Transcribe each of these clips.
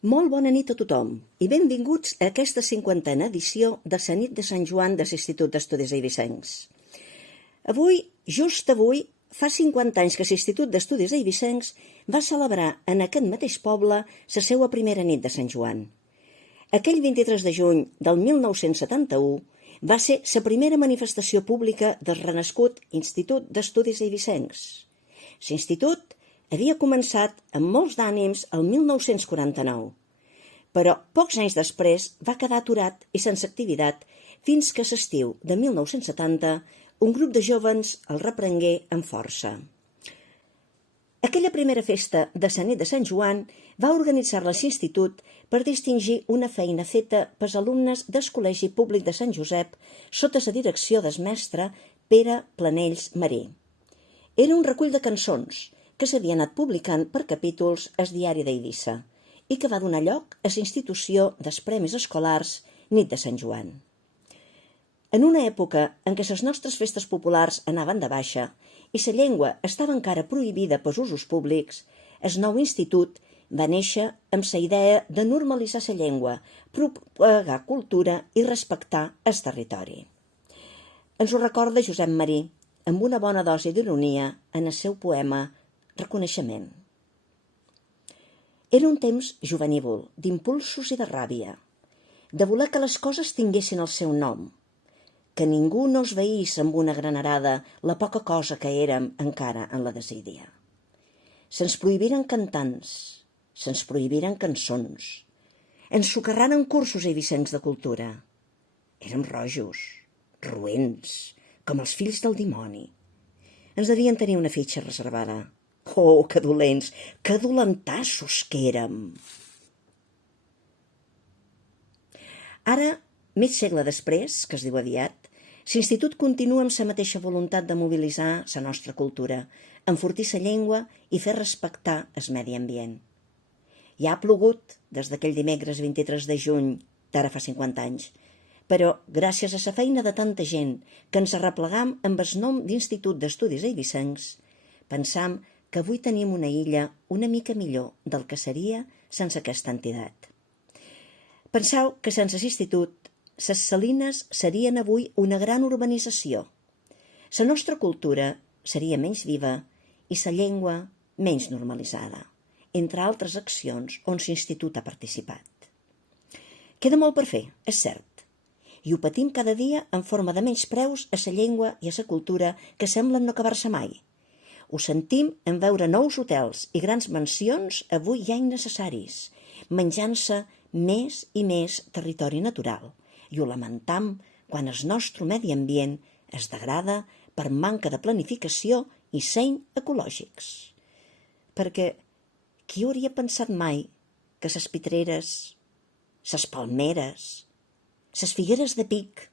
Molt bona nit a tothom i benvinguts a aquesta 50a edició de la nit de Sant Joan de l'Institut d'Estudis Eivissencs. Just avui, fa 50 anys que l'Institut d'Estudis Eivissencs va celebrar en aquest mateix poble la seva primera nit de Sant Joan. Aquell 23 de juny del 1971 va ser la primera manifestació pública del renascut Institut d'Estudis Eivissencs. L'Institut havia començat amb molts d'ànims el 1949, però pocs anys després va quedar aturat i sense activitat fins que a l'estiu de 1970 un grup de jóvens el reprengué amb força. Aquella primera festa de la nit de Sant Joan va organitzar-la l'Institut per distingir una feina feta pels alumnes del Col·legi Públic de Sant Josep sota la direcció del mestre Pere Planells Marí. Era un recull de cançons que s'havia anat publicant per capítols al diari d'Eivissa i que va donar lloc a la institució dels Premis Escolars Nit de Sant Joan. En una època en què les nostres festes populars anaven de baixa i la llengua estava encara prohibida pels usos públics, el nou institut va néixer amb la idea de normalitzar la llengua, propagar cultura i respectar el territori. Ens ho recorda Josep Marí, amb una bona dosi d'ironia en el seu poema Reconeixement. Era un temps juvenívol, d'impulsos i de ràbia, de voler que les coses tinguessin el seu nom, que ningú no es veís amb una granarada la poca cosa que érem encara en la desídia. Se'ns prohibiren cantants, se'ns prohibiren cançons, ens socarraren cursos eivissencs de cultura. Érem rojos, roents, com els fills del dimoni. Ens devien tenir una fitxa reservada. Oh, que dolents, que dolentassos que érem! Ara, mig segle després, que es diu aviat, l'Institut continua amb la mateixa voluntat de mobilitzar la nostra cultura, enfortir la llengua i fer respectar el medi ambient. Ja ha plogut des d'aquell dimecres 23 de juny d'ara fa 50 anys, però gràcies a la feina de tanta gent que ens arreplegam amb el nom d'Institut d'Estudis Eivissencs, pensam que avui tenim una illa una mica millor del que seria sense aquesta entitat. Penseu que sense l'institut, les Salines serien avui una gran urbanització. La nostra cultura seria menys viva i la llengua menys normalitzada, entre altres accions on l'institut ha participat. Queda molt per fer, és cert, i ho patim cada dia en forma de menyspreus a la llengua i a la cultura que semblen no acabar-se mai. Ho sentim en veure nous hotels i grans mansions avui ja innecessaris, menjant-se més i més territori natural, i ho lamentam quan el nostre medi ambient es degrada per manca de planificació i seny ecològics. Perquè qui hauria pensat mai que les pitreres, les palmeres, les figueres de pic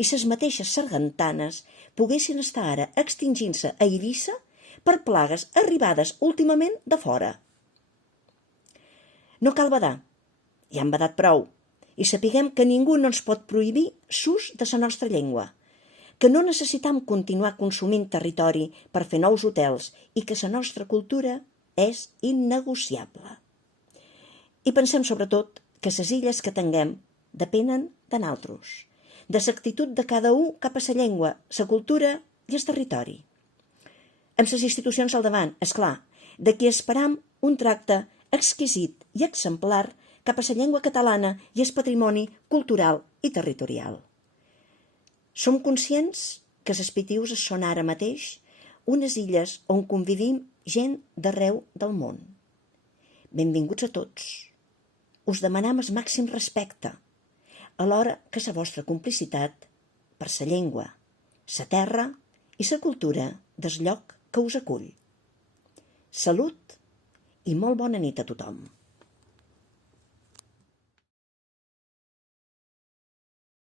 i les mateixes sargantanes poguessin estar ara extingint-se a Eivissa per plagues arribades últimament de fora. No cal badar, ja hem badat prou, i sapiguem que ningú no ens pot prohibir l'ús de la nostra llengua, que no necessitam continuar consumint territori per fer nous hotels i que la nostra cultura és innegociable. I pensem sobretot que les illes que tinguem depenen de nosaltres, de l'actitud de cada un cap a la llengua, la cultura i el territori. Amb les institucions al davant, és clar, de qui esperam un tracte exquisit i exemplar cap a la llengua catalana i el patrimoni cultural i territorial. Som conscients que les Pitiüses són ara mateix unes illes on convivim gent d'arreu del món. Benvinguts a tots. Us demanam el màxim respecte, alhora que la vostra complicitat per la llengua, la terra i la cultura del lloc que us acull. Salut i molt bona nit a tothom.